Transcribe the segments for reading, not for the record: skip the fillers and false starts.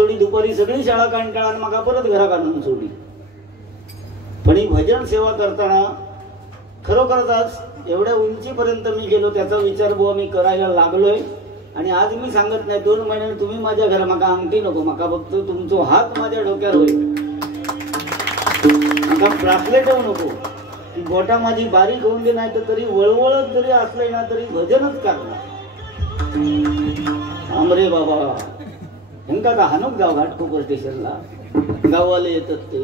थोडी दुपारी सगळी शाळा कंटाळा आणि मग परत घरात आणून सोडली. पण ही भजन सेवा करताना खरोखरच आज एवढ्या उंचीपर्यंत मी गेलो त्याचा विचार बुवा मी करायला लागलोय. आणि आज मी सांगत नाही 2 महिन्याने तुम्ही माझ्या घरा माका अंगठी नको, माका फक्त तुमचा हात माझ्या डोक्यावर होईल, माका ब्रासलेट होऊ नको, ती बोटा माझी बारीक होऊन दे, नाही तर तरी वळवळत जरी असले ना तरी भजनच करणार. आमरे बाबा हेंका का हानूक जाव घाटकोपर स्टेशनला गाववाले येतात ते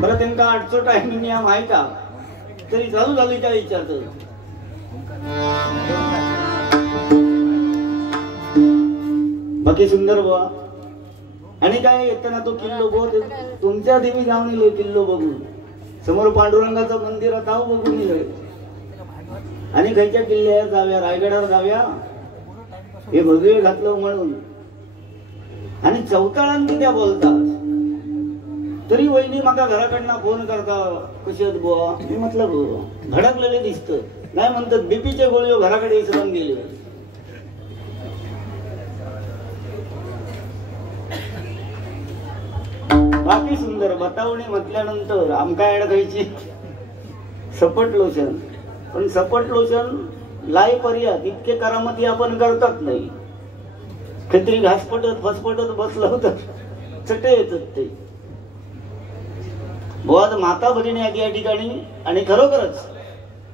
परत त्यांना 800 टायमिंग या माहिती का तरी चालू झाली काय विचारत. बाकी सुंदर बुवा. आणि काय येताना तो किल्लो बघ तुमच्या देवी जाऊन येलो किल्लो बघून, समोर पांडुरंगाचं मंदिर आता बघून येलोय. आणि खयच्या किल्ल्यावर जाव्या, रायगडावर जाव्या हे भगवे घातलं म्हणून. आणि चौताळांनी त्या बोलतात तरी वहिनी माका घराकडनं फोन करता कशी आहेत बुवा. मी म्हटलं भडकलेले दिसत नाही, म्हणतात बीपीचे गोळी घराकडे इसरून गेले. बाकी सुंदर बतावणी म्हटल्यानंतर आमका ऍड खायची सपट लोशन. पण सपट लोशन लाई पर्याय इतके करामती आपण करतात नाही. खत्री घासपटत फसपटत बसलं होतं चटे येतात ते बुवा. माता भगिनी या ठिकाणी आणि खरोखरच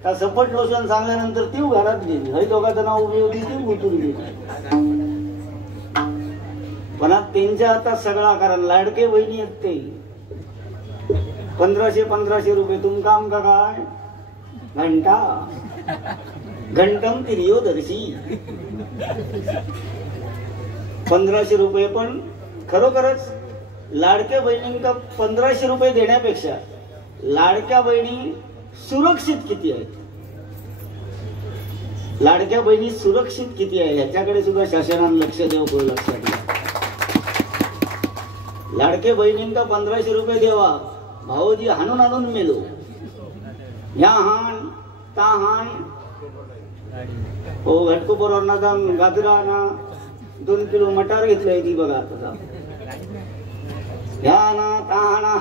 का सपट लोशन सांगल्यानंतर ती घरात गेली. हरी दोघांचं नाव उभी होती ती गुंतून गेली. पण त्यांच्या आता सगळा कारण लाडके बहिणी आहेत ते 1500 रुपये तुमका आमका काय घंटा घंटम तिरियोदर्शी 1500 रुपये. पण खरोखरच लाडक्या बहिणींका 1500 रुपये देण्यापेक्षा लाडक्या बहिणी सुरक्षित किती आहेत, लाडक्या बहिणी सुरक्षित किती आहे याच्याकडे सुद्धा शासनाने लक्ष द्यावं. लक्षात घ्या. लाडके बहिणींका 1500 रुपये देवा, भाऊजी हाणून आणून मेलो, ह्या हाण ता हाण हो घटकोपरवर ना जाऊन गाजरा ना 2 किलो मटार घेतलंय ती बघा आता ह्या ना ता हाणा.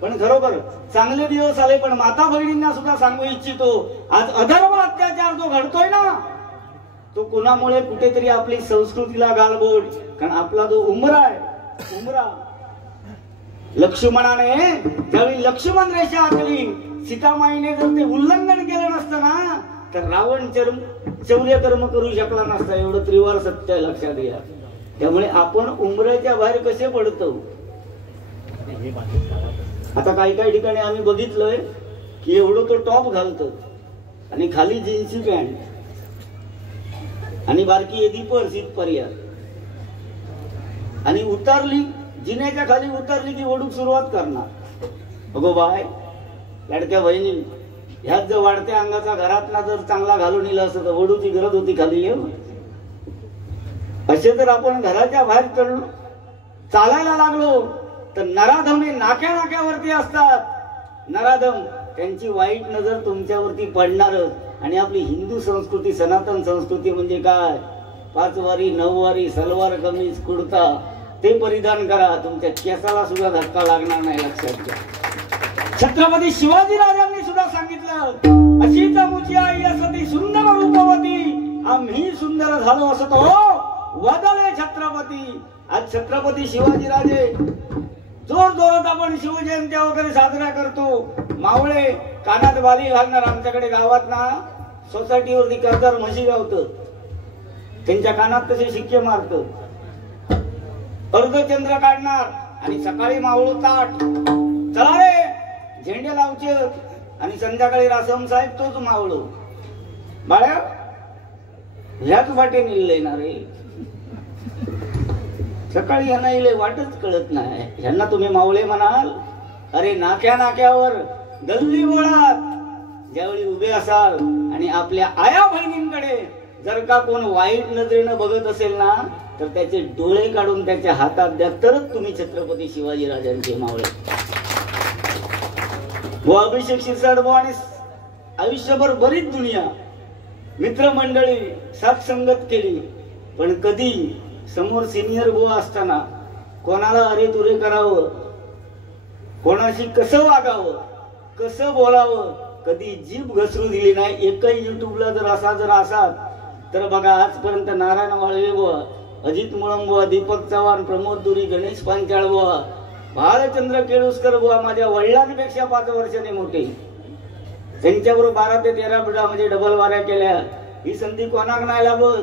पण खरोखर चांगले दिवस आले. पण माता बहिणींना सुद्धा सांगू इच्छितो आज अधर्म अत्याचार जो घडतोय ना तो कुणामुळे कुठेतरी आपली संस्कृतीला गालबोट. कारण आपला जो उमरा आहे उमरा लक्ष्मणाने ज्यावेळी लक्ष्मण रेषा आखली सीतामाईने जर ते उल्लंघन केलं नसतं ना तर रावण चौर्य कर्म करू शकला नसता. एवढं त्रिवार सत्य आहे लक्षात घ्या. त्यामुळे आपण उमऱ्याच्या बाहेर कसे पडतो. आता काही काही ठिकाणी आम्ही बघितलंय की एवढं तो टॉप घालतो आणि खाली जीन्सी पॅन्ट आणि बारकी एदी पर्स इथपर्यंत आणि उतरली जिन्याच्या खाली उतरली की ओढूक सुरुवात करणार. अगो बाय लाडक्या बहिणी ह्यात जर वाढत्या अंगाचा घरातला जर चांगला घालून येला असतं तर ओढूची गरज होती खाली. असे जर आपण घराच्या बाहेर चढलो चालायला लागलो तर नराधम हे नाक्या नाक्यावरती असतात. नराधम त्यांची वाईट नजर तुमच्यावरती पडणारच. आणि आपली हिंदू संस्कृती सनातन संस्कृती म्हणजे काय 5 वारी 9 वारी सलवार कमीज कुर्ता ते परिधान करा, तुमच्या केसाला सुद्धा धक्का लागणार नाही. लक्षात घ्या. छत्रपती शिवाजी राजांनी सुद्धा सांगितलं अशीच मुची आई असती सुंदर रूपवती आम्ही सुंदर झालो असतो वदले छत्रपती. आज छत्रपती शिवाजी राजे जोर जोरात आपण शिवजयंत्या वगैरे साजरा करतो. मावळे कानात बाली घालणार. आमच्याकडे गावात ना सोसायटीवरती कर्जदार म्हशी गावतं त्यांच्या कानात तसे शिक्के मारतो. अर्धचंद्र काढणार आणि सकाळी मावळ ताट चला रे झेंडे लावचे आणि संध्याकाळी रासम साहेब तोच मावळ बाळ्या ह्याच वाटे निघले ना रे. सकाळी यांना इले वाटच कळत नाही. ह्यांना तुम्ही मावळे म्हणाल. अरे नाक्या नाक्यावर गल्ली बोळात ज्यावेळी उभे असाल आणि आपल्या आया बहिणींकडे जर का कोण वाईट नजरेनं बघत असेल ना तर त्याचे डोळे काढून त्याच्या हातात द्या तरच तुम्ही छत्रपती शिवाजी राजांचे मावळे. व अभिषेक शिरसाट आणि आयुष्यभर बरीच दुनिया मित्रमंडळी साथ संगत केली पण कधी समोर सिनियर बुवा असताना कोणाला अरे तुरे करावं, कोणाशी कसं वागावं, कसं बोलावं, कधी जीभ घसरू दिली नाही. एकही युट्यूबला जर असाल तर बघा, आजपर्यंत नारायण वाळवे बुवा, अजित मुळम बुवा, दीपक चव्हाण, प्रमोद दुरी, गणेश पांचाळ बुवा, भालचंद्र केळुसकर बुवा माझ्या वडिलांपेक्षा 5 वर्षांनी मोठे, त्यांच्याबरोबर 12 ते 13 पिढा म्हणजे डबल वाऱ्या केल्या. ही संधी कोणाक नाही लाभत.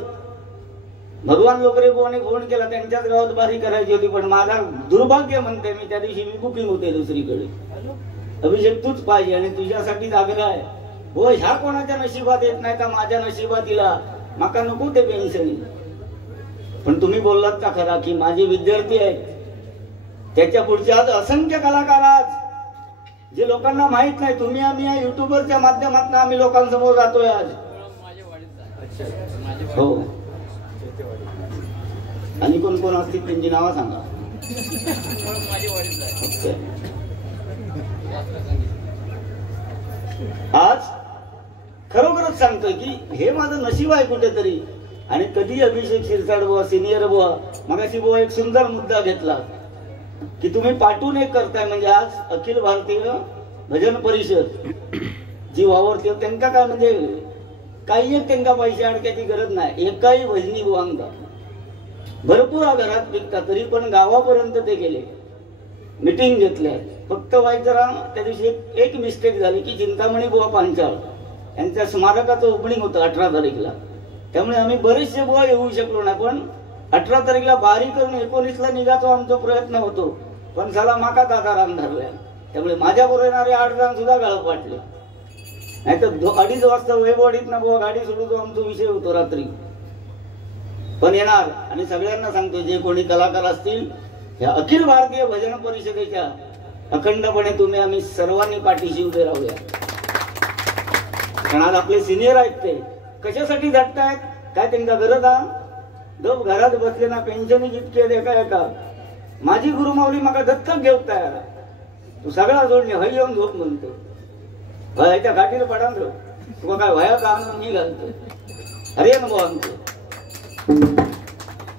भगवान लोकरे बुवाने फोन केला, त्यांच्याच गावात बारी करायची होती, पण माझा दुर्भाग्य म्हणते मी त्या दिवशी मी बुकिंग होते दुसरीकडे. अभिषेक तूच पाहिजे आणि तुझ्यासाठी आग्रह आहे. हो, ह्या कोणाच्या नशिबात येत नाही का माझ्या नशिबात दिला, माका नको ते पेन्शन. पण तुम्ही बोललात का खरा की माझे विद्यार्थी आहेत, त्याच्या पुढच्या आज असंख्य कलाकार आज जे लोकांना माहित नाही. तुम्ही आम्ही या युट्यूबरच्या माध्यमातून आम्ही लोकांसमोर जातोय आज. हो, आणि कोण कोण असतील त्यांची नावं सांगा. आज खरोखरच सांगतोय की हे माझं नशीब आहे कुठेतरी. आणि कधी अभिषेक शिरसाट बुवा, सिनियर बुवा, मगाशी बुवा एक सुंदर मुद्दा घेतला की तुम्ही पाठवून एक करताय. म्हणजे आज अखिल भारतीय भजन परिषद जी वावरते त्यांना काय म्हणजे काही एक त्यांना पैसे अडक्याची गरज नाही. एकाही भजनी बुवांका भरपूर घरात विकतात, तरी पण गावापर्यंत ते गेले, मिटिंग घेतल्या. फक्त वाईट जरा त्या दिवशी एक मिस्टेक झाली की चिंतामणी बुवा पांचाळ यांच्या स्मारकाचं ओपनिंग होतं 18 तारीखला. त्यामुळे आम्ही बरेचसे बुवा येऊ शकलो नाही. पण 18 तारीखला बारी करून 19ला निघायचा आमचा प्रयत्न होतो, पण झाला माका दादाराम धरल्या. त्यामुळे माझ्या बरोबर येणारे 8 जण सुद्धा गाळप वाटले. नाहीतर 2:30 वाजता वैभववाडीत ना बुवा गाडी सोडून आमचा विषय होतो रात्री. पण येणार. आणि सगळ्यांना सांगतो, जे कोणी कलाकार असतील या अखिल भारतीय भजन परिषदेच्या अखंडपणे तुम्ही आम्ही सर्वांनी पाठीशी उभे राहूया. कारण आज आपले सिनियर आहेत, ते कशासाठी झटतायत, काय त्यांचा गरज आहे. गप घरात बसले ना, पेन्शन जितके एका माझी गुरुमाऊली माका दत्तक घेऊ तयार, तू सगळा जोडणे हय येऊन झोप म्हणतो. वयाच्या गाठीला पडा तुला काय वया का मी घालतो. अरे नको आमचं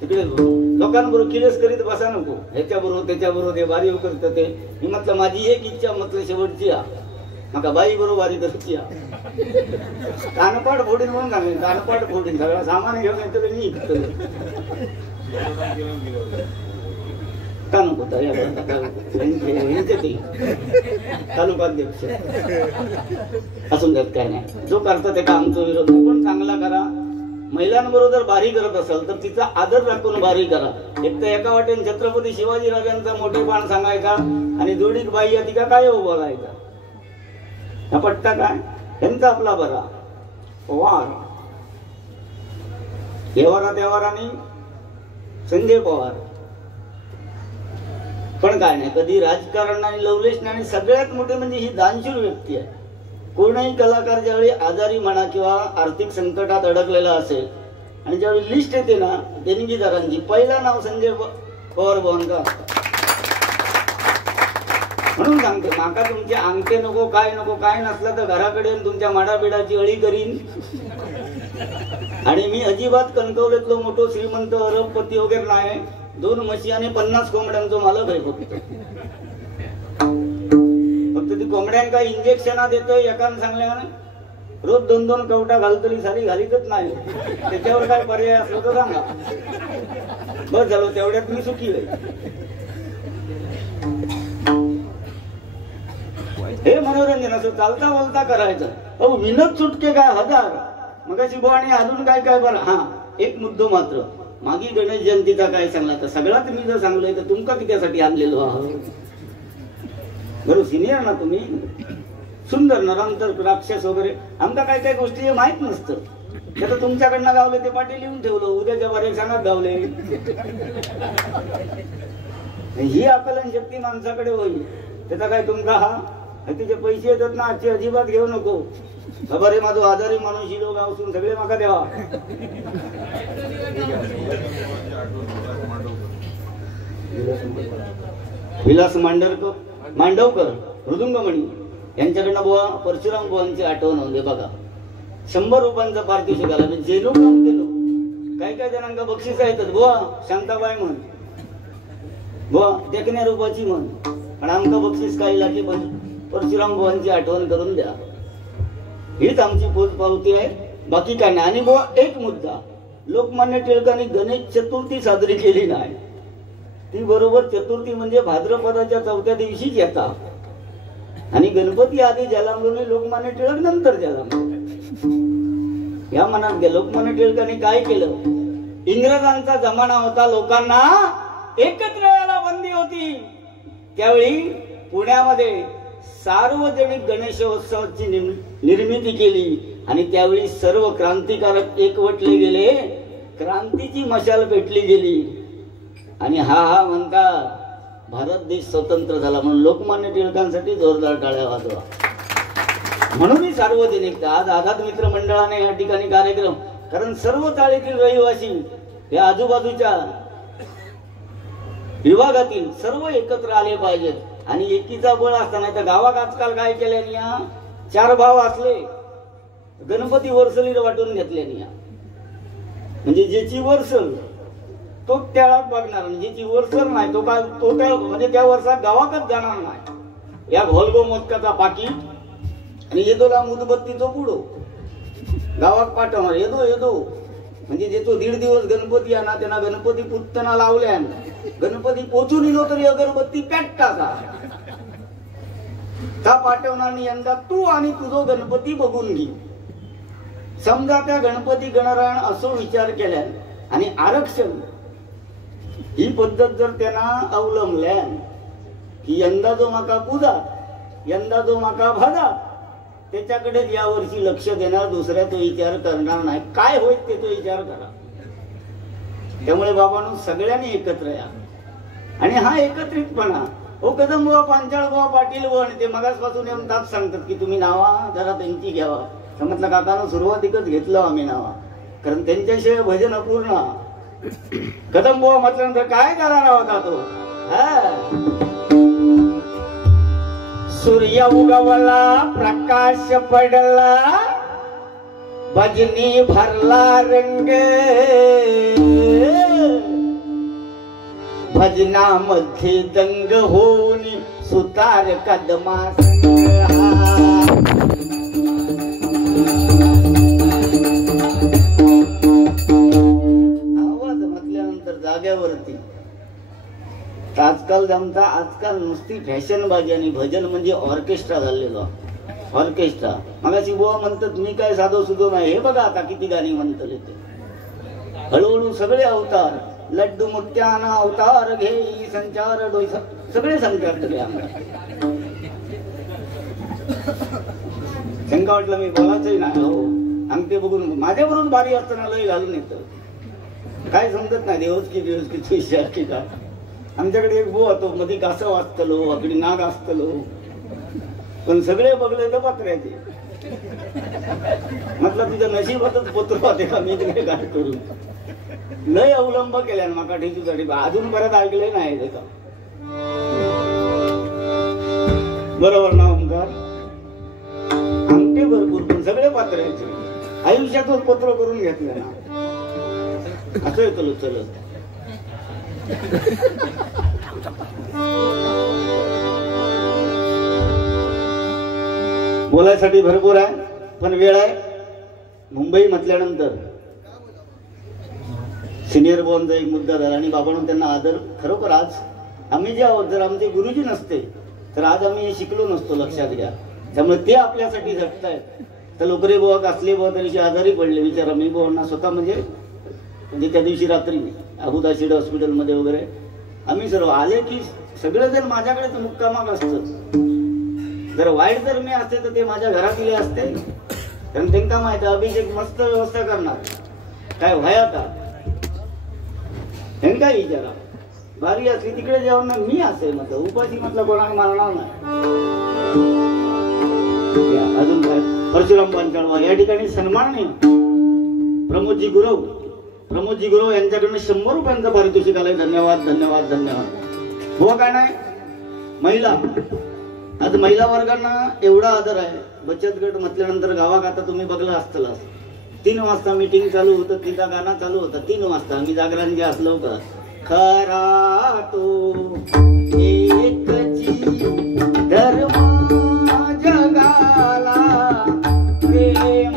तिकडे लोकांबरोबर किलेस करीत बसा नको. ह्याच्याबरोबर त्याच्याबरोबर हे बारी करत ते. मी म्हटलं माझी एक इच्छा म्हटलं शेवटची मका बाई बरोबर बारी करची. कानपाट फोडीन म्हणून सांगेन, कानपाट फोडीन सगळं सामान घेऊन येतं मी तालुकाध्यक्ष असून त्यात काय नाही. जो करता ते काम तो विरोध नाही, पण चांगला करा. महिलांबरोबर बारी करत असेल तर तिचा आदर राखून बारी करा. एक तर एका वाटेन छत्रपती शिवाजी राजांचा मोठेपण सांगायचा आणि जोडीक बाई ती का काय बोलायचा. हा पट्टा काय त्यांचा आपला बरा पवार देवाराने संजय पवार. पण काय नाही, कधी राजकारण नाही, लवलेश नाही. सगळ्यात मोठे म्हणजे ही दानशूर व्यक्ती आहे. कोणीही कलाकार ज्यावेळी आजारी म्हणा किंवा आर्थिक संकटात अडकलेला असेल आणि ज्यावेळी लिस्ट येते ना देणगीदारांची, पहिला नाव संजय पवार भवनका. म्हणून सांगते, माका तुमचे अंगठे नको, काय नको, काय नसलं तर घराकडे तुमच्या माडाबिडाची अळी करीन. आणि मी अजिबात कणकवलीतलो मोठो श्रीमंत अरबपती वगैरे नाही. 2 म्हशी आणि 50 कोंबड्यांचा मालक आहे फक्त. ती कोंबड्यांका इंजेक्शन देतोय एकानं सांगल्या रोज 2-2 कवटा घालतली सारी घालीतच नाही. त्याच्यावर काय पर्याय असलो तर सांगा. बस झालो, तेवढ्यात मी सुखी आहे. हे मनोरंजन असं चालता बोलता करायचं. अहो विनोद सुटके काय 1000. मगाशी बोवाने अजून काय काय बरं. हा एक मुद्दो मात्र, मागी गणेश जयंतीचा काय सांगला तर सगळ्यात मी जर सांगलोय तर तुमका कित्यासाठी आणलेलो आहोत. बरोबर सिनियर ना तुम्ही, सुंदर नरांतर राक्षस वगैरे आमका काय काय गोष्टी हे माहित नसतं. त्याचं तुमच्याकडनं गावले ते पाठी लिहून ठेवलं, उद्याच्या बारे सांगत गावले. ही आकलन शक्ती माणसाकडे होईल. त्याचा काय तुमका हा तिचे पैसे येतात ना आजचे अजिबात घेऊ नको. खबर आहे माझं आजारी माणूस ही लोक असून सगळे माका द्यावा. विलास मांडवकर मृदुंगमणी यांच्याकडनं बुवा परशुराम बुवांची आठवण होते बघा. 100 रुपयांचा पारितोषिक आला. जेलो काम केलो काही काही जणांना बक्षीस येतात बुवा शांताबाई म्हण बुवा देखण्या रूपाची म्हण पण आमका बक्षीस काही लागली पण परशुराम बुवांची आठवण करून द्या हीच आमची पोचपावती आहे बाकी काय नाही. आणि बुवा एक मुद्दा लोकमान्य टिळकांनी गणेश चतुर्थी साजरी केली नाही ती बरोबर चतुर्थी म्हणजे भाद्रपदाच्या 4थ्या दिवशीच येतात आणि गणपती आधी जन्मले लोकमान्य टिळक नंतर जन्मले या मनात घ्या. लोकमान्य टिळकांनी काय केलं इंग्रजांचा जमाना होता लोकांना एकत्र यायला बंदी होती त्यावेळी पुण्यामध्ये सार्वजनिक गणेशोत्सवाची निर्मिती केली आणि त्यावेळी सर्व क्रांतिकारक एकवटले गेले क्रांतीची मशाल पेटली गेली आणि हा म्हणता भारत देश स्वतंत्र झाला म्हणून लोकमान्य टिळकांसाठी जोरदार टाळ्या वाजवा. म्हणून ही सार्वजनिकता आज आझाद मित्र मंडळाने या ठिकाणी कार्यक्रम कारण सर्व चाळीतील रहिवासी या आजूबाजूच्या विभागातील सर्व एकत्र आले पाहिजेत आणि एकीचा बळ असताना तर गावात आजकाल काय केल्याने या 4 भाव असले गणपती वरसलीला वाटून घेतल्याने या म्हणजे ज्याची वरसल तो त्याला बघणार आणि ज्याची वरसल नाही तो काय तो त्या म्हणजे त्या वर्षात गावातच जाणार नाही. या घोलगो मोदकाचा पाकिट आणि येदोला मुदबत्तीचो पुडो गावात पाठवणार येदो येदो म्हणजे जे तो 1.5 दिवस गणपती आणा त्यांना गणपती पुत्तना लावल्या गणपती पोचून येलो तरी अगरबत्ती पेटता का पाठवणार आणि यंदा तू आणि तुझो गणपती बघून घे. समजा त्या गणपती गणरायण असो विचार केल्या आणि आरक्षण ही पद्धत जर त्यांना अवलंबल्या की यंदा जो माका पूजा यंदा जो माका भाजा त्याच्याकडे या वर्षी लक्ष देणार दुसऱ्या तो विचार करणार नाही काय होईल ते तो विचार करा. त्यामुळे बाबांनो सगळ्यांनी एकत्र या आणि हा एकत्रितपणा हो कदम बुवा पांचाळ बुवा पाटील बुवा आणि ते मगासपासून येऊन सांगतात की तुम्ही नावा जरा त्यांची घ्यावा तर म्हटलं काकानं सुरुवातीकच घेतलं आम्ही नावा कारण त्यांच्याशिवाय भजन अपूर्ण. कदम बुवा म्हटल्यानंतर काय करणार होता तो सूर्य उगवला प्रकाश पडला भजनी भरला रंग भजनामध्ये दंग होऊन सुतार कदमा आवाज म्हटल्यानंतर जाग्यावरती आजकाल जमता आजकाल नुसती फॅशनबाजी आणि भजन म्हणजे ऑर्केस्ट्रा झालेलो ऑर्केस्ट्रा. मगाशी बुवा म्हणतात मी काय साधो सुधो नाही हे बघा आता किती गाणी म्हणतले ते हळूहळू सगळे अवतार लड्डू मुत्याना अवतार घे संचार डोई सगळे संचार केले आम्हाला शंका वाटलं मी बोलायचंही नाही हो अंगठे बघून माझ्याबरोबर बारी असताना लय घालून येतं काय समजत नाही दिवस की विषय की काय. आमच्याकडे एक बुवा तो मध्ये कासव असतलो अगदी नाग असतलो पण सगळे बघले तर पत्र्याचे म्हटलं तुझ्या नशिबातच पोत्र होते का मी तिकडे काय करू लय अवलंब केल्या माका ठेचूसाठी अजून परत ऐकले नाही ते का बरोबर ना ओंकार अंगठे भरपूर पण सगळे पात्र्याचे आयुष्यातच पत्र करून घेतले ना असं येतो चलत बोलायसाठी भरपूर आहे पण वेळ आहे. मुंबई म्हटल्यानंतर सिनियर बॉनचा एक मुद्दा झाला आणि बाबांनो त्यांना आदर खरोखर आज आम्ही जे आहोत जर आमचे गुरुजी नसते तर आज आम्ही शिकलो नसतो लक्षात घ्या. त्यामुळे ते आपल्यासाठी झटतायत. तर लोकरे बुवा कसले बुवा तरीशी आजारी पडले विचारा मी बुवांना स्वतः म्हणजे त्या दिवशी रात्री अबुदाशीड हॉस्पिटलमध्ये वगैरे आम्ही सर्व आले की सगळे जर माझ्याकडे मुक्कामाक असतं जर वाईट जर मी असते तर ते माझ्या घरात असते कारण त्यांना माहिती अभिषेक मस्त व्यवस्था करणार काय व्हाया का त्यांना विचारा बारी असली तिकडे जेवण मी असे म्हटलं उपाशी म्हटलं कोणाला मारणार नाही. अजून काय परशुराम पांचाळ या ठिकाणी सन्मान नाही. प्रमोदजी गुरव यांच्याकडनं 100 रुपयांचा पारितोषिक आलाय. धन्यवाद धन्यवाद धन्यवाद. हो काय नाही महिला आज महिला वर्गांना एवढा आदर आहे. बचत गट म्हटल्यानंतर गावात आता तुम्ही बघलं असतं 3 वाजता मीटिंग चालू होतं, तिचा गाणं चालू होता 3 वाजता. मी जागरण असलो का खरा तो एकची धर्म जगाला प्रेम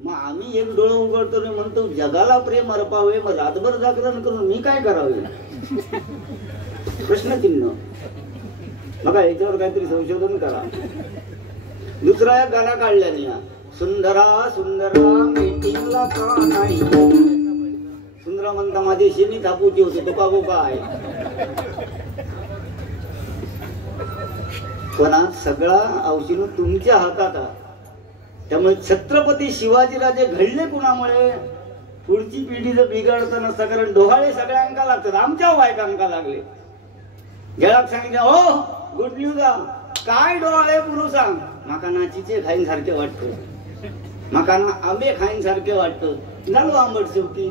मग आम्ही एक डोळं उघडतो आणि म्हणतो जगाला प्रेम अर्पावे, मग रातभर जागरण करून मी काय करावे? प्रश्नचिन्ह. बघा याच्यावर काहीतरी संशोधन करा. दुसरा एक गाणं काढल्याने सुंदरा सुंदरा मीटिंगला का नाही. सुंदरा म्हणता माझी शेणी थापूची होती तो का बोका आहे. पण आज सगळा औषध तुमच्या हातात आहे. त्यामुळे छत्रपती शिवाजीराजे घडले कुणामुळे? पुढची पिढी जर बिघडत नसतं, कारण डोहाळे सगळ्यांका लागतात, आमच्या बायकांका लागले. जळाक सांगितलं हो गुड न्यूज काय डोहाळे पुरुष सांग. माका ना चिचे खाईन सारखे वाटतं, माका ना आंबे खाईन सारखे वाटतं. झालो आंबट शेवटी,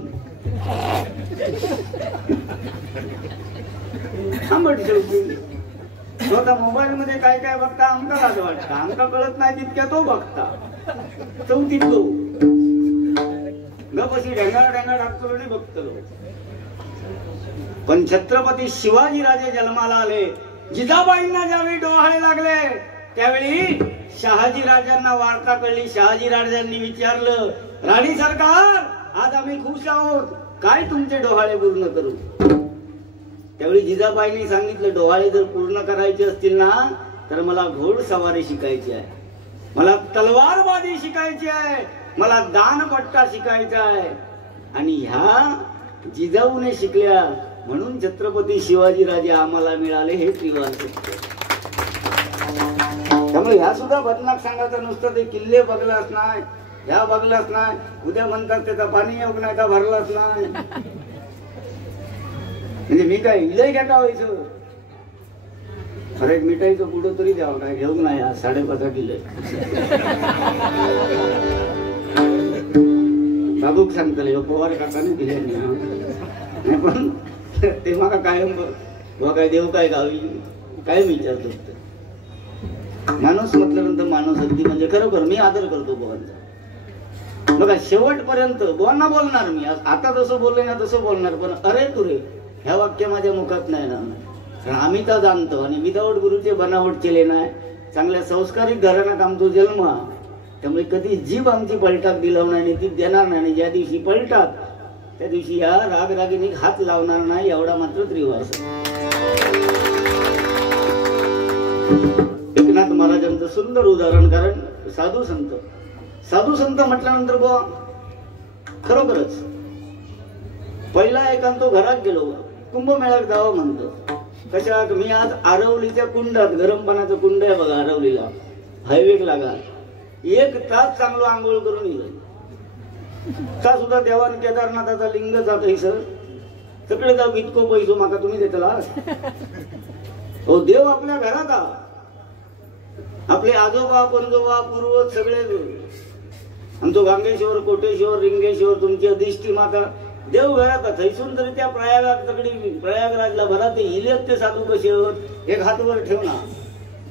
आंबट शेवटी. स्वतः मोबाईल मध्ये काय काय बघता आमका लाज वाटतं, आमका कळत नाही तितक्या तो बघता. चौथीत तो गपशी ढेंगाळ ढेंगाळ टाकतो आणि बघतो. पण छत्रपती शिवाजीराजे जन्माला आले. जिजाबाईंना ज्यावेळी डोहाळे लागले त्यावेळी शहाजी राजांना वार्ता कळली. शहाजी राजांनी विचारलं राणी सरकार आज आम्ही खुश आहोत, काय तुमचे डोहाळे पूर्ण करू? त्यावेळी जिजाबाईंनी सांगितलं डोहाळे जर पूर्ण करायचे असतील ना तर मला घोडसवारी शिकायची आहे, मला तलवारबाजी शिकायची आहे, मला दानपट्टा शिकायचा आहे. आणि ह्या जिजाऊने शिकल्या म्हणून छत्रपती शिवाजीराजे आम्हाला मिळाले हे त्रिवार सत्य. त्यामुळे ह्या सुद्धा बदनाक सांगायचं नुसतं ते किल्ले बघलाच नाही, ह्या बघलाच नाही, उद्या म्हणतात त्याचा पाणी येऊ नाही का भरलाच नाही. म्हणजे मी काय इलय घेता व्हायचं. अरे मिठाईचं पुढं तरी द्यावं, काय घेऊ नाही आज 5.5 किलो. बाबूक सांगतले पवार काकाने दिले नाही, पण ते मला कायम काय देव काय गावी कायम विचारतो. माणूस म्हटल्यानंतर माणूस अगदी म्हणजे खरोखर मी आदर करतो बुवांचा. बघा शेवटपर्यंत बुवांना बोलणार मी, आता जसं बोलले ना तसं बोलणार, पण अरे तुरे ह्या वाक्य माझ्या मुखात नाही ना. कारण आम्ही तर जाणतो आणि विदाऊट गुरुचे बनावट केले नाही. चांगल्या संस्कारिक घराण्यात आमचा जन्म, त्यामुळे कधी जीभ आमची पलटाक दिलं नाही आणि ती देणार नाही. ज्या दिवशी पलटात त्या दिवशी या रागरागिनी हात लावणार नाही, एवढा मात्र त्रिवार. एकनाथ महाराजांचं सुंदर उदाहरण. कारण साधू संत म्हटल्यानंतर बुवा खरोखरच पहिला एकांतो घरात गेलो, कुंभमेळ्यात जावं म्हणतो. कशात? मी आज आरवलीच्या कुंडात, गरम पाण्याचं कुंड आहे बघा आरवलीला, हायवे लागा, 1 तास चांगलो आंघोळ करून येईल. का सुद्धा देवान केदारनाथाचा लिंग जात सर सगळे जाऊ इतको पैसो माका तुम्ही देतला. हो देव आपल्या घरात आ, आपले आजोबा पंजोबा पूर्वज सगळे आमचो गांगेश्वर कोटेश्वर रिंगेश्वर तुमची अधिष्ठी माता देव घरात थैसून तरी त्या प्रयागराजला भरात इलेत ते साधू कसे होत. एक हातवर ठेवणार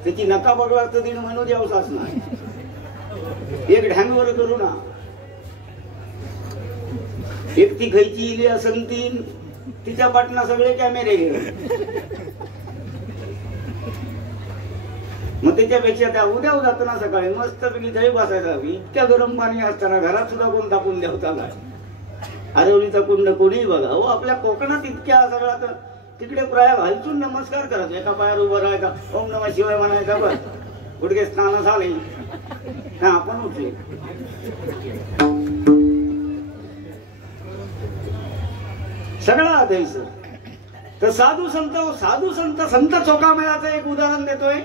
त्याची नका बघला तर दिन म्हणून द्यावं साचणार, एक ढँगवर करू ना, एक ती खैची इली असंतीन तिच्या पाटणा सगळे कॅमेरे गेले. मग त्याच्यापेक्षा त्या उद्या जाताना सकाळी मस्त पैकी दही बसायला इतक्या गरम पाणी असताना घरात सुद्धा कोण टाकून द्यावता काय. आरवलीचा कुंड कोणीही बघा. हो आपल्या कोकणात इतक्या सगळा तर तिकडे प्रयाग हलचून नमस्कार करायचा, एका पायावर उभं राहायचा, ओम नमः शिवाय म्हणायचा, बस गुडघे स्नान झाले हा आपण उठले. सगळा आदेश. तर साधू संत संत चोखामेळाचं एक उदाहरण देतोय.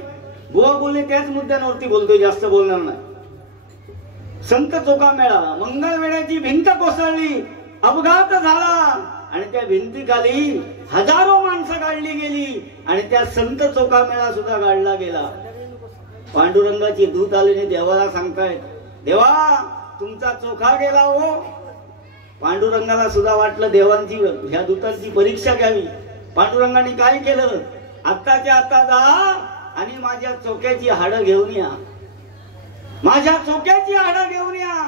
बुवा बोलले त्याच मुद्द्यांवरती बोलतोय, जास्त बोलणार नाही. संत चोखामेळा, मंगळवेढ्याची भिंत कोसळली, अपघात झाला आणि त्या भिंतीखाली हजारो माणसं गाडली गेली आणि त्या संत चोखामेळा सुद्धा गाडला गेला. पांडुरंगाची दूत आले देवाला सांगतायत, देवा तुमचा चोखा गेला हो. पांडुरंगाला सुद्धा वाटलं देवांची ह्या दूतांची परीक्षा घ्यावी. पांडुरंगाने काय केलं, आत्ताच्या आता जा आणि माझ्या चोख्याची हाडं घेऊन या. माझ्या चोक्याची हाडं घेऊन या.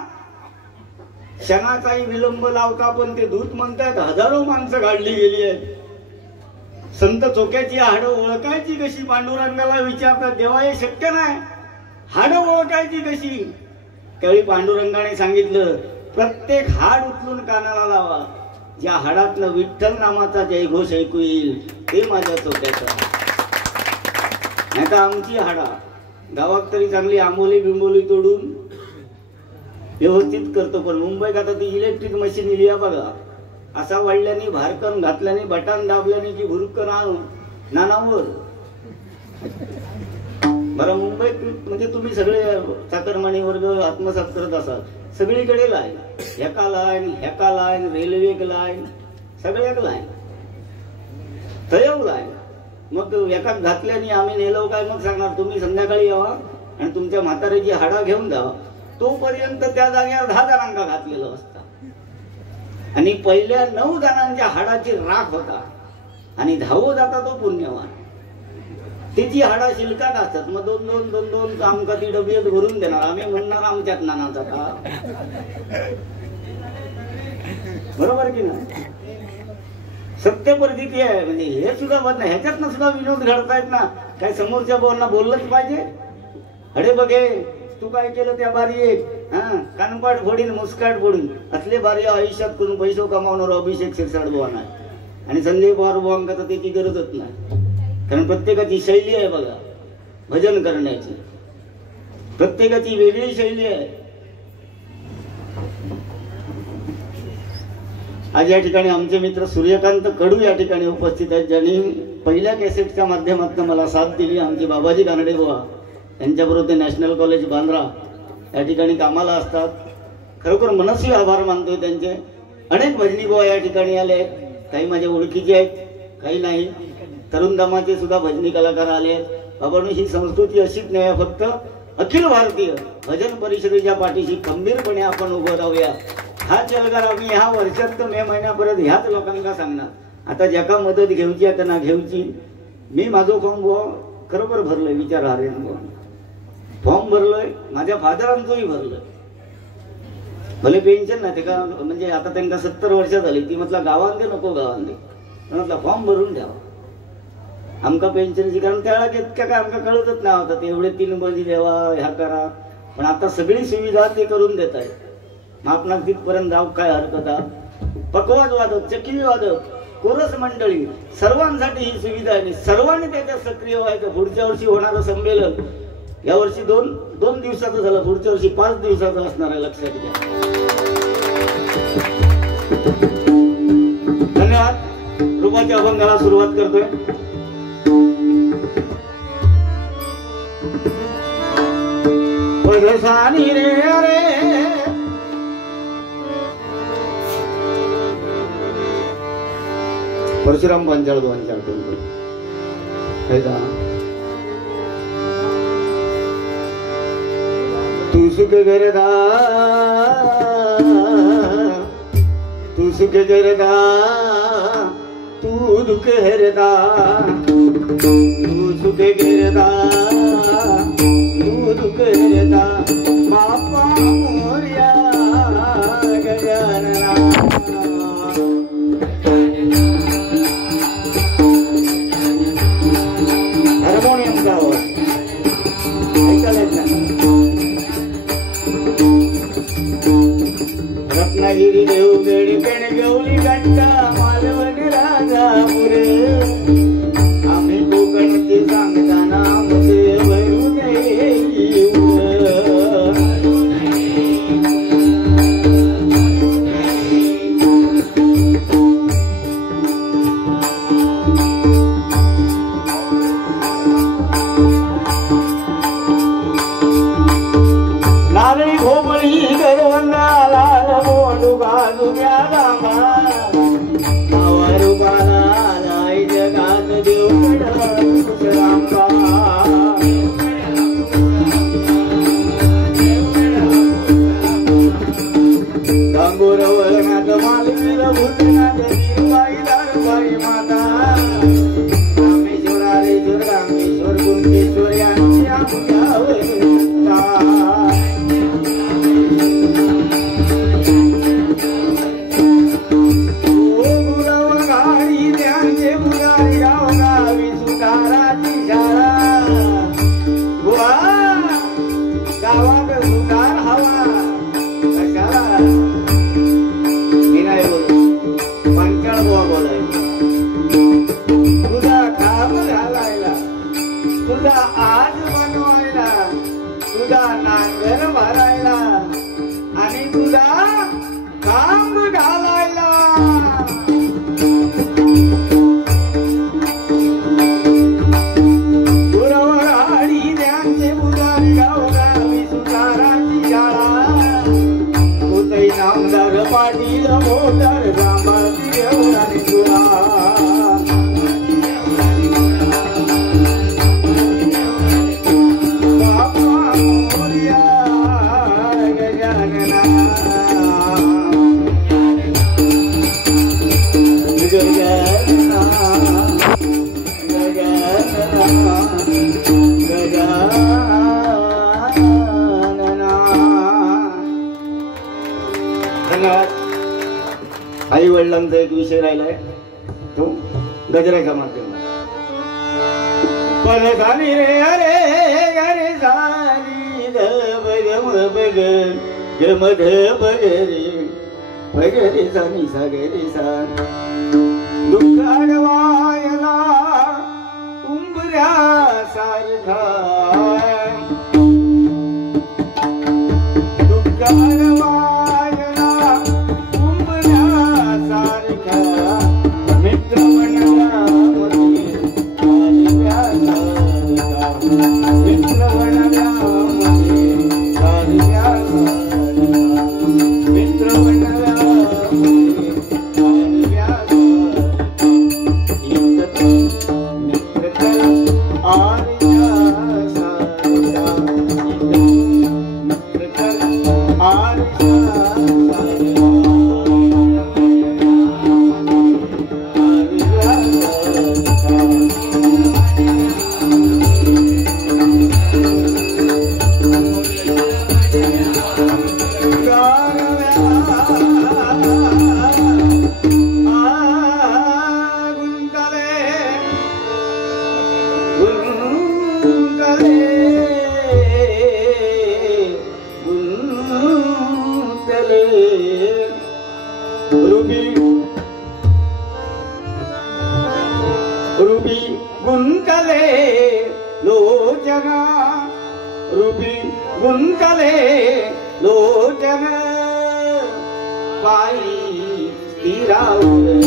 क्षणाचाही विलंब लावता पण ते दूत म्हणतात हजारो माणसं काढली गेली आहेत. संत चोक्याची हाडं ओळखायची कशी पांडुरंगाला विचारतात. देवा हे शक्य नाही, हाडं ओळखायची कशी? त्यावेळी पांडुरंगाने सांगितलं प्रत्येक हाड उचलून कानाला लावा. ज्या हाडातनं विठ्ठल नामाचा जयघोष ऐकू येईल ते माझ्या चोक्याचं. नाही तर आमची हाडा गावात तरी चांगली आंबोली बिंबोली तोडून व्यवस्थित करतो, पण मुंबईत आता ती इलेक्ट्रिक मशीन इली आहे बघा. असा वाढल्याने भारकन घातल्याने बटन दाबल्याने की भुरकन आणून नानावर. बरं मुंबईत म्हणजे तुम्ही सगळे चाकरमानी वर्ग आत्मसात करत असाल. सगळीकडे लाईन, ह्याका लाईन, रेल्वे लाईन, सगळ्याक लाईन, तयव लाईन. मग एका घातल्याने आम्ही नेलो काय मग सांगणार तुम्ही संध्याकाळी यावा आणि तुमच्या म्हातारीची हाडा घेऊन जावा. तोपर्यंत त्या जागेवर 10 जणांना घातलेलं असतं आणि पहिल्या 9 जणांच्या हाडाची राख होता आणि 10 जाता तो पुण्यवान. तिची हाडा शिल्कात असतात. मग दोन काम कधी डबेत भरून देणार. आम्ही म्हणणार आमच्यात नानाचा का, बरोबर की नाही? सत्य परिस्थिती आहे. म्हणजे हे सुद्धा बघ ना, ह्याच्यातनं सुद्धा विनोद घडतायत ना. काय समोरच्या बोलना बोललंच पाहिजे. अरे बघे तू काय केलं त्या बारी एक कानपाट फोडीन मुस्काट फोडून असले बारी आयुष्यात करून पैसे कमावणार अभिषेक शिरसाट बुवाना आणि संजय पवार बुवांका तर त्याची गरजच नाही. कारण प्रत्येकाची शैली आहे बघा भजन करण्याची, प्रत्येकाची वेगळी शैली आहे. आज या ठिकाणी आमचे मित्र सूर्यकांत कडू या ठिकाणी उपस्थित आहेत, ज्यांनी पहिल्या कॅसेटच्या माध्यमातून मला साथ दिली. आमचे बाबाजी कानडे बुवा त्यांच्याबरोबर ते नॅशनल कॉलेज बांद्रा या ठिकाणी कामाला असतात. खरोखर मनस्वी आभार मानतोय त्यांचे. अनेक भजनी बुवा या ठिकाणी आले आहेत, काही माझ्या ओळखीचे आहेत, काही नाही. तरुण दमाचे सुद्धा भजनी कलाकार आले आहेत. बाबांनो ही संस्कृती अशीच नाही, फक्त अखिल भारतीय भजन परिषदेच्या पाठीशी खंबीरपणे आपण उभं राहूया. हा चलगार आम्ही ह्या वर्षात मे महिन्यापर्यंत ह्याच लोकांना सांगणार. आता ज्याका मदत घेऊची आहे त्यांना घेऊची. मी माझं फॉर्म बुवा खरोखर भरलोय, विचार आर्यन बुवा फॉर्म भरलोय, माझ्या फादरांचंही भरलोय. भले पेन्शन नाही ते का, म्हणजे आता त्यांना 70 वर्ष झाली. ती म्हटलं गावान दे नको गावान दे, म्हटलं फॉर्म भरून ठेवा आमका पेन्शनची. कारण त्यावेळेला इतक्या काय आमका कळतच नाही होतं. ते एवढे 3 बळी द्यावा ह्या करा, पण आता सगळी सुविधा ते करून देत आहेत. मापनाक तिथपर्यंत जाऊ काय हरकत आहे. पकवाज वादक, चक्की वादक, कोरस मंडळी सर्वांसाठी ही सुविधा आहे. सर्वांनी त्याच्यात सक्रिय व्हायचं. पुढच्या वर्षी होणारं संमेलन या वर्षी दोन दिवसाचं झालं, पुढच्या वर्षी 5 दिवसाचं असणार आहे, लक्षात घ्या. धन्यवाद. रूपाच्या अभंगाला सुरुवात करतोय. पदसानी रे अरे परशुराम पंचाळ 2 तू सुख करदा, तू सुख करदा, तू दुख हरदा, तू सुख करदा, तू दुख हरदा, बापा मोरया गजानना. हार्मोनियमचा आवाज ऐकायला. रत्नागिरी देवगडी कणगवली घंटा मालवण राजापुरे आम्ही कोकणचे सांगताना मध्ये भरून येऊ. गुरवराडी त्यांचे बुधारी गावगावी सुताराची शाळा होतई नामदार पाटील मोटार सांभाळती देवरानी तुला आई वडिलांचा एक विषय राहिलाय तो गजराचा माध्यम पण झाली रे अरे अरे झाली गमध बगरे बगरे सानी सागरे सा दुःखाडवायला उंबऱ्या सारखा दुःखाडवायला रुबी गुंतले लोचना रुबी गुंतले लोचन पायी स्थिरावले